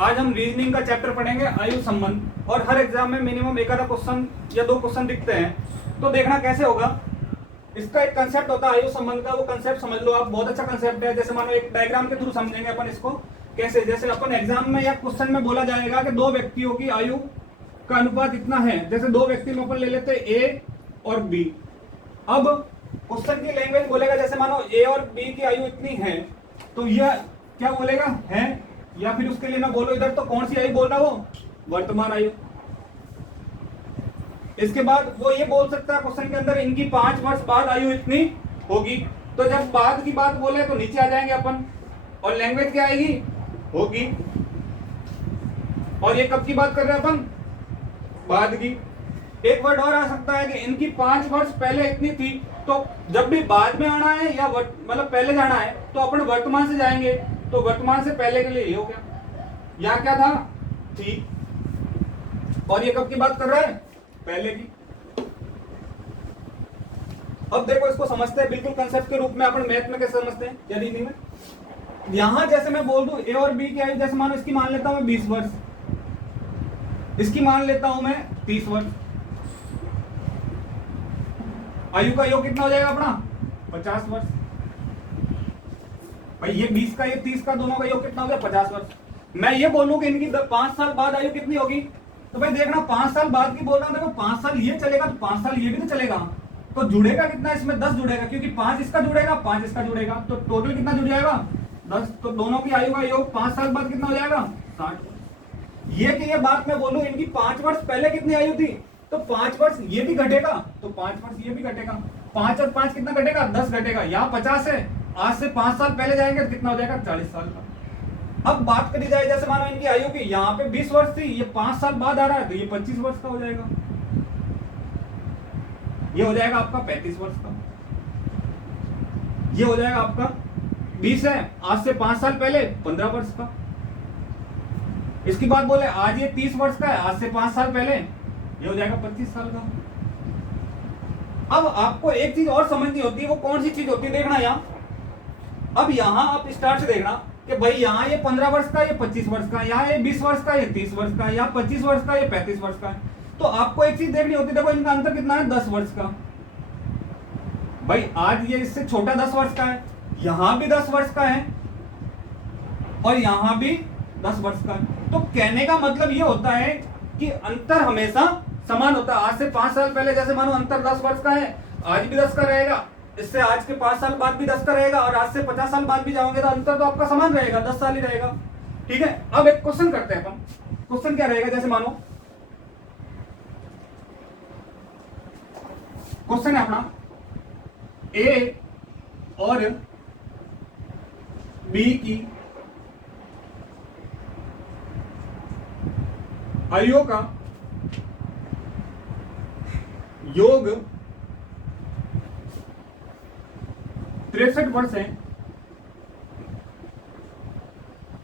आज हम रीजनिंग का चैप्टर पढ़ेंगे आयु संबंध। और हर एग्जाम में मिनिमम एक आधा क्वेश्चन या दो क्वेश्चन दिखते हैं, तो देखना कैसे होगा। इसका एक कंसेप्ट होता है आयु संबंध का, वो कंसेप्ट समझ लो आप, बहुत अच्छा कंसेप्ट है। जैसे मानो एक डायग्राम के थ्रू समझेंगे अपन इसको कैसे। जैसे अपन एग्जाम में या क्वेश्चन में बोला जाएगा कि दो व्यक्तियों की आयु का अनुपात इतना है। जैसे दो व्यक्ति में अपन ले लेते हैं ए और बी। अब क्वेश्चन की लैंग्वेज बोलेगा, जैसे मानो ए और बी की आयु इतनी है, तो यह क्या बोलेगा है, या फिर उसके लिए ना बोलो इधर तो कौन सी आयु बोल रहा हो, वर्तमान आयु। इसके बाद वो ये बोल सकता है क्वेश्चन के अंदर इनकी 5 वर्ष बाद आयु इतनी होगी। तो जब बाद की बात बोले तो नीचे आ जाएंगे अपन, और लैंग्वेज क्या आएगी, होगी। और ये कब की बात कर रहे हैं अपन, बाद की। एक वर्ड और आ सकता है कि इनकी 5 वर्ष पहले इतनी थी। तो जब भी बाद में आना है या मतलब पहले जाना है तो अपन वर्तमान से जाएंगे, तो वर्तमान से पहले के लिए ये हो गया, या क्या था, थी। और ये कब की बात कर रहा है, पहले की। अब देखो इसको समझते हैं बिल्कुल कंसेप्ट के रूप में। अपन मैथ में कैसे समझते हैं या रीजनिंग में। यहां जैसे मैं बोल दूं ए और बी की आयु, जैसे मानो इसकी मान लेता हूं मैं 20 वर्ष, इसकी मान लेता हूं मैं 30 वर्ष। आयु का योग कितना हो जाएगा अपना, 50 वर्ष। भाई ये 20 का ये 30 का दोनों का योग कितना हो गया, 50 वर्ष। मैं ये बोलूं कि इनकी 5 साल बाद आयु कितनी होगी, तो भाई देखना 5 साल बाद की बोल रहा हूं, देखो 5 साल ये चलेगा तो 5 साल ये भी तो चलेगा। तो जुड़ेगा कितना इसमें, 10 जुड़ेगा, क्योंकि 5 इसका जुड़ेगा 5 इसका जुड़ेगा, तो टोटल कितना जुड़ जाएगा, 10। तो दोनों की आयु का योग 5 साल बाद कितना हो जाएगा, 60। ये कि ये बात मैं बोलूं इनकी 5 वर्ष पहले कितनी आयु थी, तो 5 वर्ष ये भी घटेगा, तो 5 वर्ष ये भी घटेगा। 5 और 5 कितना घटेगा, 10 घटेगा। यहाँ 50 है, आज से 5 साल पहले जाएंगे तो कितना हो जाएगा, 40 साल का। अब बात करी जाए जैसे मानो इनकी आयु की, यहाँ पे 20 वर्ष थी, ये 5 साल बाद आ रहा है तो ये 25 वर्ष का हो जाएगा। ये हो जाएगा आपका 35 वर्ष का। ये हो जाएगा आपका 20 है, आज से 5 साल पहले 15 वर्ष का। इसकी बात बोले आज ये 30 वर्ष का है, आज से 5 साल पहले ये हो जाएगा 25 साल का। अब आपको एक चीज और समझनी होती है, वो कौन सी चीज होती है, देखना यहाँ। अब यहाँ आप स्टार्ट से देखना कि भाई यहाँ ये 15 वर्ष का, ये 25 वर्ष का, यहाँ ये 20 वर्ष का, ये 30 वर्ष का, यहाँ 25 वर्ष का, ये 35 वर्ष का है। तो आपको एक चीज देखनी होती है, देखो इनका अंतर कितना है, 10 वर्ष का। भाई आज ये इससे छोटा 10 वर्ष का है, यहां भी 10 वर्ष का है, और यहां भी 10 वर्ष का है। तो कहने का मतलब ये होता है कि अंतर हमेशा समान होता है। आज से 5 साल पहले जैसे मानो अंतर 10 वर्ष का है, आज भी 10 का रहेगा, इससे आज के 5 साल बाद भी 10 का रहेगा, और आज से 50 साल बाद भी जाओगे तो अंतर तो आपका समान रहेगा, 10 साल ही रहेगा। ठीक है। अब एक क्वेश्चन करते हैं अपन। क्वेश्चन क्या रहेगा, जैसे मानो क्वेश्चन है अपना ए और बी की आयुओं का योग 63 वर्ष है,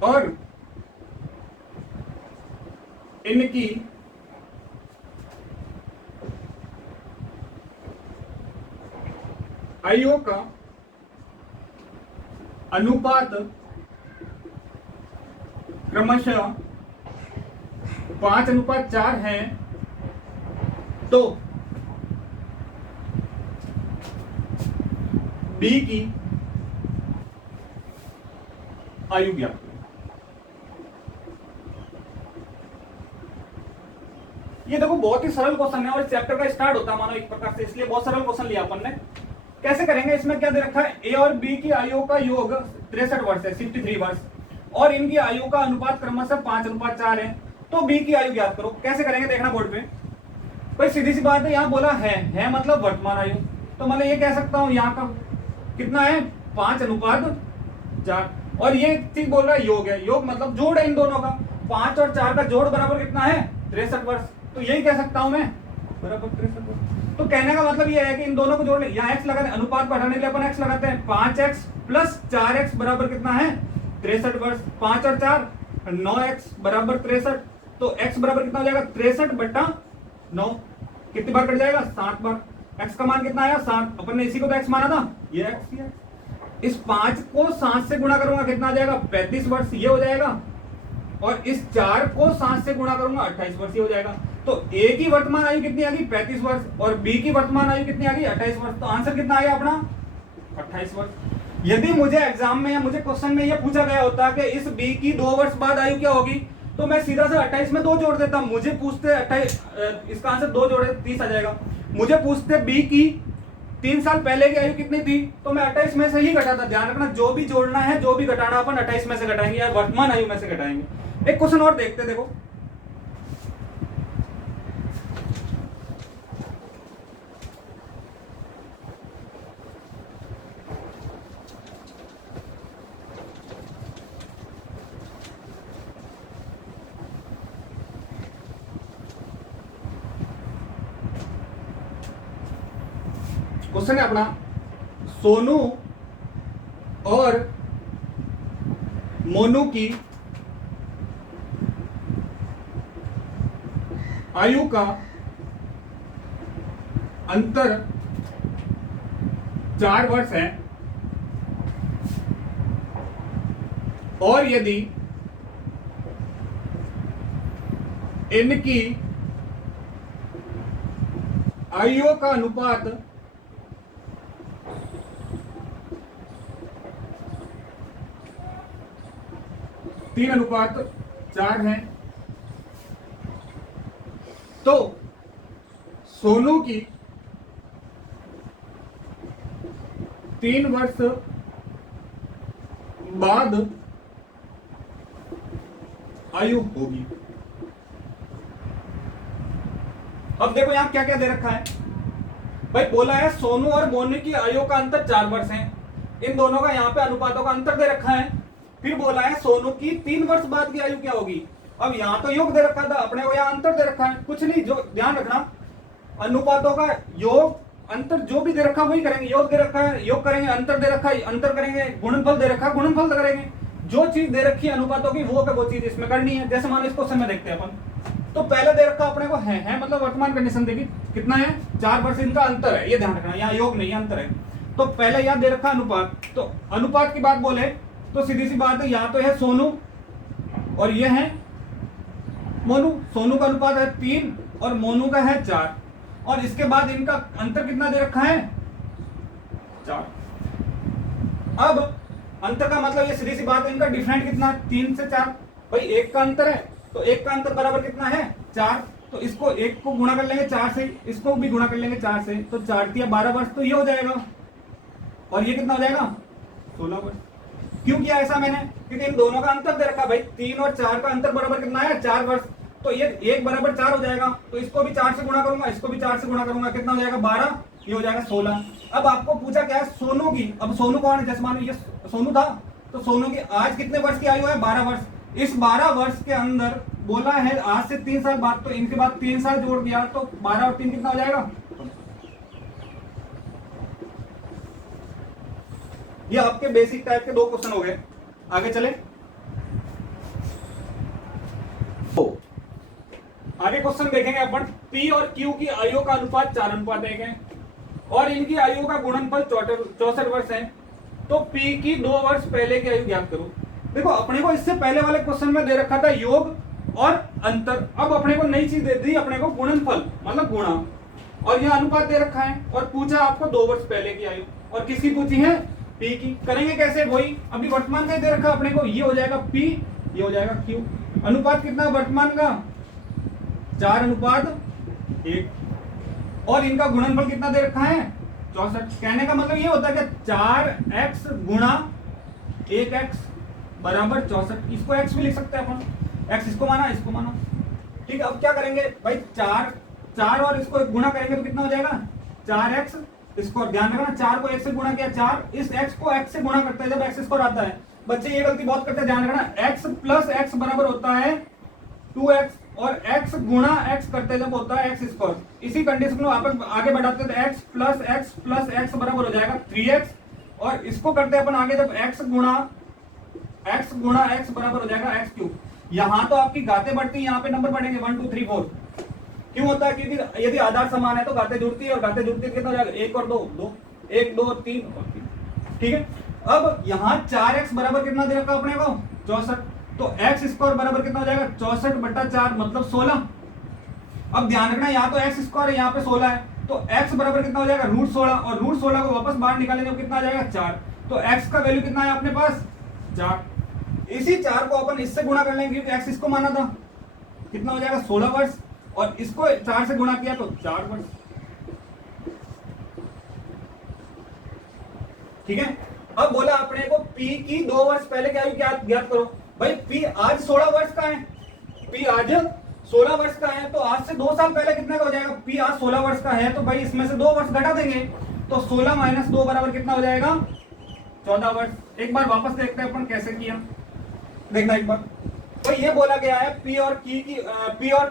और इनकी आयुओं का अनुपात क्रमशः 5:4 है। तो बी की आयु ज्ञात करें। ये देखो बहुत ही सरल क्वेश्चन है, और चैप्टर का स्टार्ट होता है मानो एक प्रकार से, इसलिए बहुत सरल क्वेश्चन लिया अपन ने। कैसे करेंगे, इसमें क्या दे रखा है, ए और बी की आयु का योग 63 वर्ष है, 63 वर्ष, और इनकी आयु का अनुपात क्रमशः 5:4 है। तो बी की आयु ज्ञात करो। कैसे करेंगे देखना बोर्ड पे। भाई सीधी सी बात है, यहाँ बोला है मतलब वर्तमान आयु, तो मैं ये कह सकता हूँ यहाँ का कितना है, 5:4। और ये चीज बोल रहा है योग है, योग मतलब जोड़ है इन दोनों का, 5 और 4 का जोड़ बराबर कितना है, 63 वर्ष। तो यही कह सकता हूं मैं, बराबर 63 वर्ष। तो कहने का मतलब ये है कि इन दोनों को जोड़ ले, यहाँ एक्स लगाते हैं, अनुपात बढ़ाने के लिए अपन एक्स लगाते हैं, 5x प्लस 4x बराबर कितना है, 63 वर्ष। 5 और 4 9x बराबर 63। तो x बराबर कितना हो जाएगा, 63/9। कितनी बार कट जाएगा, 7 बार। x का मान कितना आया, 7। अपन ने इसी को तो x माना था, ये x इस 5 को 7 से गुणा करूंगा कितना आ जाएगा, 35 वर्ष। ये हो जाएगा और इस 4 को 7 से गुणा करूंगा 28 वर्ष हो जाएगा। तो ए की वर्तमान आयु कितनी आ गई 35 वर्ष और बी की वर्तमान आयु कितनी आ गई 28 वर्ष। तो आंसर कितना आ गया अपना 28 वर्ष। यदि मुझे एग्जाम में या मुझे क्वेश्चन में यह पूछा गया होता कि इस बी की 2 वर्ष बाद आयु क्या होगी, तो मैं सीधा से 28 में 2 जोड़ देता। मुझे पूछते 28, इसका आंसर 2 जोड़े 30 आ जाएगा। मुझे पूछते बी की 3 साल पहले की आयु कितनी थी, तो मैं 28 में से ही घटाता। ध्यान रखना, जो भी जोड़ना है जो भी घटाना अपन 28 में से घटाएंगे या वर्तमान आयु में से घटाएंगे। एक क्वेश्चन और देखते, देखो क्वेश्चन है अपना, सोनू और मोनू की आयु का अंतर 4 वर्ष है और यदि इनकी आयुओं का अनुपात 3:4 है, तो सोनू की 3 वर्ष बाद आयु होगी। अब देखो यहां क्या क्या दे रखा है भाई। बोला है सोनू और मोनू की आयु का अंतर 4 वर्ष है, इन दोनों का यहां पे अनुपातों का अंतर दे रखा है। फिर बोला है सोनू की 3 वर्ष बाद की आयु क्या होगी। अब यहां तो योग दे रखा था, अपने को यहां अंतर दे रखा है, कुछ नहीं। जो ध्यान रखना, अनुपातों का योग अंतर जो भी दे रखा वही करेंगे। योग दे रखा है योग करेंगे, अंतर दे रखा है अंतर करेंगे, गुणनफल दे रखा है गुणनफल करेंगे। जो चीज दे रखी है अनुपातों की वो चीज इसमें करनी है। जैसे मान लो इस क्वेश्चन में देखते हैं अपन, तो पहले दे रखा अपने को है मतलब वर्तमान कंडीशन देखी कितना है 4 वर्ष इनका अंतर है, ये ध्यान रखना। यहाँ योग नहीं है, अंतर है। तो पहले यहाँ दे रखा अनुपात, तो अनुपात की बात बोले तो सीधी सी बात है, यहाँ तो है सोनू और ये है मोनू। सोनू का अनुपात है 3 और मोनू का है 4 और इसके बाद इनका अंतर कितना दे रखा है 4। अब अंतर का मतलब ये सीधी सी बात है, इनका डिफरेंट कितना 3 से 4। भाई 1 का अंतर है तो 1 का अंतर बराबर कितना है 4। तो इसको 1 को गुणा कर लेंगे 4 से, इसको भी गुणा कर लेंगे 4 से, तो 4 तिया 12 वर्ष, तो ये हो जाएगा। और ये कितना हो जाएगा 16 वर्ष। क्यों किया ऐसा मैंने, क्योंकि इन दोनों का अंतर दे रखा भाई। 3 और 4 का अंतर बराबर कितना है 4 वर्ष, तो ये 1 बराबर 4 हो जाएगा। तो इसको भी 4 से गुणा करूंगा, इसको भी 4 से गुणा करूंगा, कितना हो जाएगा 12, ये हो जाएगा 16। अब आपको पूछा क्या है सोनू की। अब सोनू कौन है, जैसे मान लो ये सोनू था, तो सोनू की आज कितने वर्ष की आयु है 12 वर्ष। इस 12 वर्ष के अंदर बोला है आज से 3 साल बाद, तो इनके बाद 3 साल जोड़ दिया तो 12 और 3 कितना हो जाएगा। ये आपके बेसिक टाइप के 2 क्वेश्चन हो गए। आगे चले, आगे क्वेश्चन देखेंगे अपन। P और Q की आयु का अनुपात 4:1 है और इनकी आयु का गुणनफल 64 वर्ष है। तो P की 2 वर्ष पहले की आयु ज्ञात करो। देखो अपने को इससे पहले वाले क्वेश्चन में दे रखा था योग और अंतर, अब अपने को नई चीज दे दी, अपने को गुणनफल मतलब गुणा, और यह अनुपात दे रखा है और पूछा आपको 2 वर्ष पहले की आयु। और किसकी पूछी है P की। करेंगे कैसे, वही अभी वर्तमान का दे रखा अपने को, ये हो जाएगा P, ये हो जाएगा Q। अनुपात कितना वर्तमान का 4:1 और इनका गुणनफल कितना दे रखा है 64। कहने का मतलब ये होता है कि 4x गुणा 1x बराबर 64। इसको x भी लिख सकते हैं अपन, x इसको माना इसको माना, ठीक है। अब क्या करेंगे भाई, 4 और इसको गुणा करेंगे तो कितना हो जाएगा 4x। इसको ध्यान रखना, 4 को 1 से गुणा किया 4, इस x को x से गुणा करते हैं जब x स्क्वायर आता है। बच्चे ये गलती बहुत करते हैं, ध्यान रखना। x प्लस x बराबर होता है 2x और x गुणा x करते जब होता है x स्क्वायर। इसी कंडीशन को आप आगे बढ़ाते हैं तो x प्लस x बराबर हो जाएगा 3x और इसको करते हैं अपन आगे जब x गुणा x बराबर हो जाएगा x क्यूब। यहाँ तो आपकी घातें बढ़ती है, यहाँ पे नंबर बढ़ेंगे 1 2 3 4। क्यों होता है, क्योंकि यदि आधार समान है तो घातें जुड़ती है और घातें जुड़ती है कितना हो जाएगा 1 और 2 2, 1 2 3 और 3, ठीक है। अब यहाँ 4x बराबर कितना दे रखा अपने को 64। तो एक्स स्क्वायर बराबर कितना हो जाएगा 64/4 मतलब 16। अब ध्यान रखना यहाँ तो एक्स स्क्वायर है, यहाँ पे 16 है, तो x बराबर कितना हो जाएगा √16, और √16 को वापस बाहर निकालेंगे तो कितना आ जाएगा 4। तो x का वैल्यू कितना है अपने पास 4। इसी 4 को अपन इससे गुणा कर लेंगे क्योंकि x इसको माना था, कितना हो जाएगा 16 वर्ष, और इसको 4 से गुणा किया तो 4 वर्ष। ठीक है। अब बोला अपने को p की 2 वर्ष पहले की आयु ज्ञात करो। भाई p आज 16 वर्ष का है, p आज 16 वर्ष का है, तो आज से 2 साल पहले कितने का हो जाएगा, p आज 16 वर्ष का है, तो भाई इसमें से 2 वर्ष घटा देंगे, तो 16 - 2 बराबर कितना हो जाएगा 14 वर्ष। एक बार वापस देखते हैं अपन कैसे किया, देखना एक बार। तो ये बोला गया है p और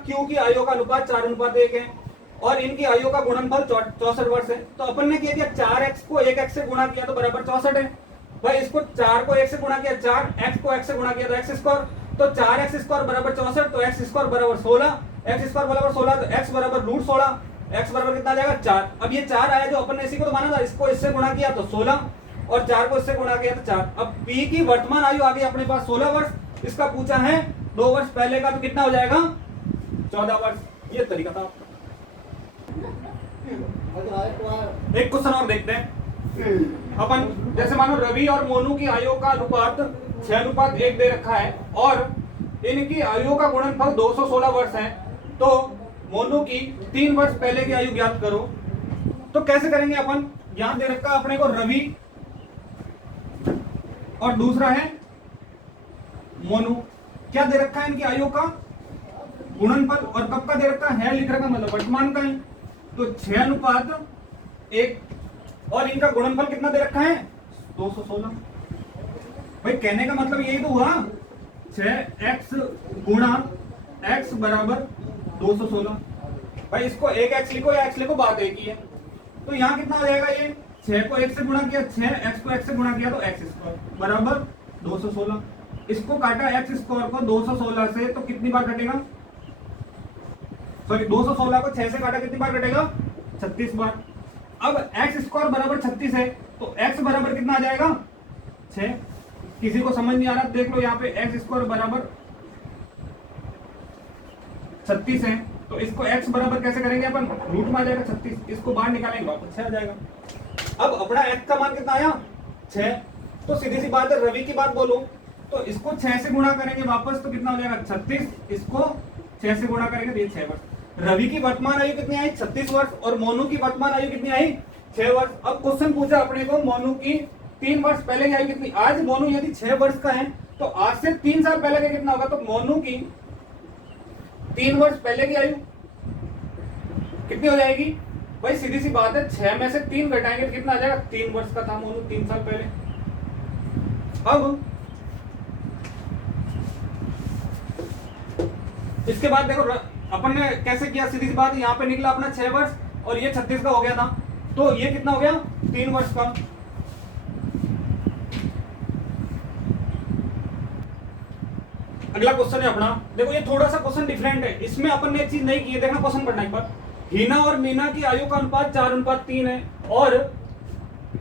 q की आयु का अनुपात 4:1 है, और इनकी आयु का गुणनफल 64 वर्ष है। तो अपन ने क्या किया, 4x को 1x से गुणा किया तो बराबर 64 है। भाई इसको 4 को 1 से गुणा किया 4, x को x से गुणा किया तो x स्क्वायर, तो 4x स्क्वायर बराबर 64, तो x स्क्वायर बराबर 16, x स्क्वायर बराबर 16, तो x बराबर √16, x बराबर कितना आ जाएगा 4। अब ये 4 आया जो अपन ने इसी को तो माना था, इसको इससे गुणा किया तो 16, और 4 को इससे गुणा किया तो 4। अब p की वर्तमान आयु आ गई अपने पास 16 वर्ष, इसका पूछा है 2 वर्ष पहले का, तो कितना हो जाएगा 14 वर्ष। ये तरीका था। एक क्वेश्चन और देखते हैं अपन। जैसे मानो रवि और मोनू की आयु का अनुपात 6:1 दे रखा है, और इनकी आयु का गुणनफल 216 वर्ष है, तो मोनू की 3 वर्ष पहले की आयु ज्ञात करो। तो कैसे करेंगे अपन, यहां दे रखा अपने को रवि और दूसरा है मोनू, क्या दे रखा है इनकी आयु का गुणनफल, और कब का दे रखा है लिख रखा, मतलब वर्तमान का है, तो 6:1, और इनका गुणनफल कितना दे रखा है 216। भाई कहने का मतलब यही तो हुआ, 6x गुणा x बराबर 216। भाई इसको 1x लिखो या x लिखो, बात एक ही है। तो यहाँ कितना हो जाएगा, ये 6 को 1 से गुणा किया, 6x को x से गुणा किया तो x स्क्वायर बराबर 216। इसको काटा x स्क्वायर को 216 से, तो कितनी बार कटेगा, सॉरी 216 को 6 से काटा कितनी बार कटेगा 36 बार। अब x स्क्वायर बराबर 36 है, तो x बराबर कितना आ जाएगा 6। किसी को समझ नहीं आ रहा देख लो, यहाँ पे x स्क्वायर बराबर 36 है, तो इसको x बराबर कैसे करेंगे अपन, रूट में आ जाएगा 36, इसको बाहर निकालेंगे वापस 6 आ जाएगा। अब अपना x का मान कितना आया 6, तो सीधी सी बात है रवि की बात बोलूं तो इसको 6 से गुणा करेंगे वापस तो कितना हो जाएगा 36, इसको 6 से गुणा करेंगे तो ये 6 वर्ष। रवि की वर्तमान आयु कितनी आई 36 वर्ष, और मोनू की वर्तमान आयु कितनी आई 6 वर्ष। अब क्वेश्चन पूछा अपने को मोनू की 3 वर्ष पहले की आयु कितनी। आज मोनू यदि 6 वर्ष का है तो आज से 3 साल पहले का कितना होगा, तो मोनू की 3 वर्ष पहले की आयु कितनी हो जाएगी। भाई सीधी सी बात है 6 में से 3 घटाएंगे तो कितना आ जाएगा, 3 वर्ष का था मोनू 3 साल पहले। अब इसके बाद देखो अपन ने कैसे किया, सीधी सी बात, यहाँ पे निकला अपना 6 वर्ष और ये 36 का हो गया था, तो ये कितना हो गया 3 वर्ष का। अगला क्वेश्चन है अपना, देखो ये थोड़ा सा क्वेश्चन डिफरेंट है, इसमें अपन ने एक चीज नहीं की है, देखना क्वेश्चन पढ़ना एक बार। हीना और मीना की आयु का अनुपात 4:3 है, और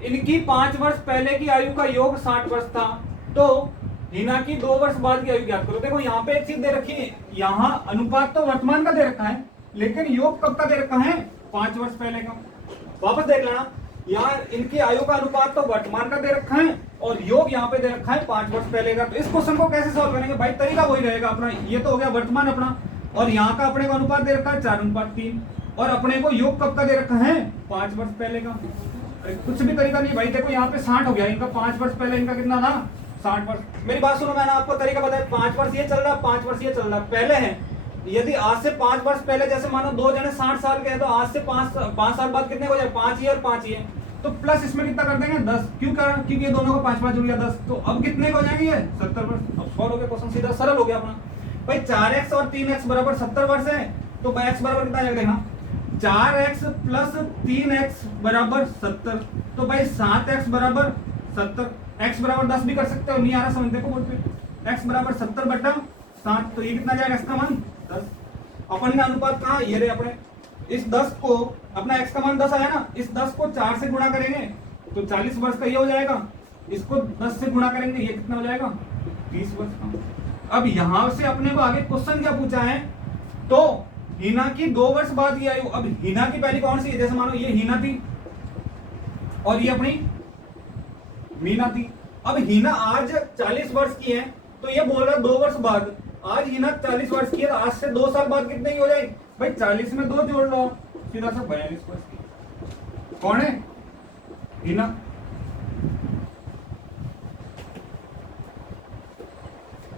इनकी 5 वर्ष पहले की आयु का योग 60 वर्ष था, तो हीना की 2 वर्ष बाद की आयु ज्ञात करो। देखो यहाँ पे एक चीज दे रखी है, यहाँ अनुपात तो वर्तमान का दे रखा है, लेकिन योग कब का दे रखा है 5 वर्ष पहले का। वापस देख लेना, यहाँ इनकी आयु का अनुपात तो वर्तमान का दे रखा है और योग यहाँ पे दे रखा है 5 वर्ष पहले का। तो इस क्वेश्चन को कैसे सॉल्व करेंगे भाई, तरीका वही रहेगा अपना, ये तो हो गया वर्तमान अपना, और यहाँ का अपने को अनुपात दे रखा है 4:3, और अपने को योग कब का दे रखा है 5 वर्ष पहले का। कुछ भी तरीका नहीं भाई, देखो यहाँ पे 60 हो गया, इनका 5 वर्ष पहले इनका कितना था 60 वर्ष। मेरी बात सुनो, मैंने आपको तरीका बताया, 5 वर्ष ये चल रहा है, 5 वर्ष ये चल रहा है, पहले है। यदि आज से 5 वर्ष पहले, जैसे मानो 2 जने 60 साल के हैं, तो आज से 5 साल बाद कितने हो जाए 5 ही और 5 ही है, तो प्लस इसमें कितना कर देंगे 10, क्यों कर, क्योंकि ये दोनों को 5 जुड़ गया 10, तो अब कितने हो जाएंगे ये 70 वर्ष। अब सॉल्व हो गया क्वेश्चन, सीधा सरल हो गया अपना। भाई 4x और 3x बराबर 70 वर्ष है, तो x बराबर कितना आ जाएगा, देखना 4x प्लस 3x बराबर 70, तो भाई 7x बराबर 70, x बराबर 10 भी कर सकते हो, नहीं आ रहा समझ, देखो बोलते x बराबर 70/7, तो ये कितना जाएगा इसका मान 10। अपन ने अनुपात कहा, ये रहे अपने, इस 10 को अपना x का मान 10 आया ना, इस 10 को 4 से गुणा करेंगे तो 40 वर्ष का ये हो जाएगा, इसको 10 से गुणा करेंगे ये कितना हो जाएगा 30 वर्ष का। अब यहां से अपने को आगे क्वेश्चन क्या पूछा है, तो हिना की 2 वर्ष बाद की आयु। अब हिना की पहली कौन सी है, जैसे मानो ये हिना थी और ये अपनी मीना थी। अब हिना आज 40 वर्ष की है, तो ये बोल रहा है 2 वर्ष बाद। आज हिना 40 वर्ष की है, आज से 2 साल बाद कितने की हो जाएगी भाई, 40 में 2 जोड़ लो, सीधा सा 42 वर्ष की। कौन है, हिना।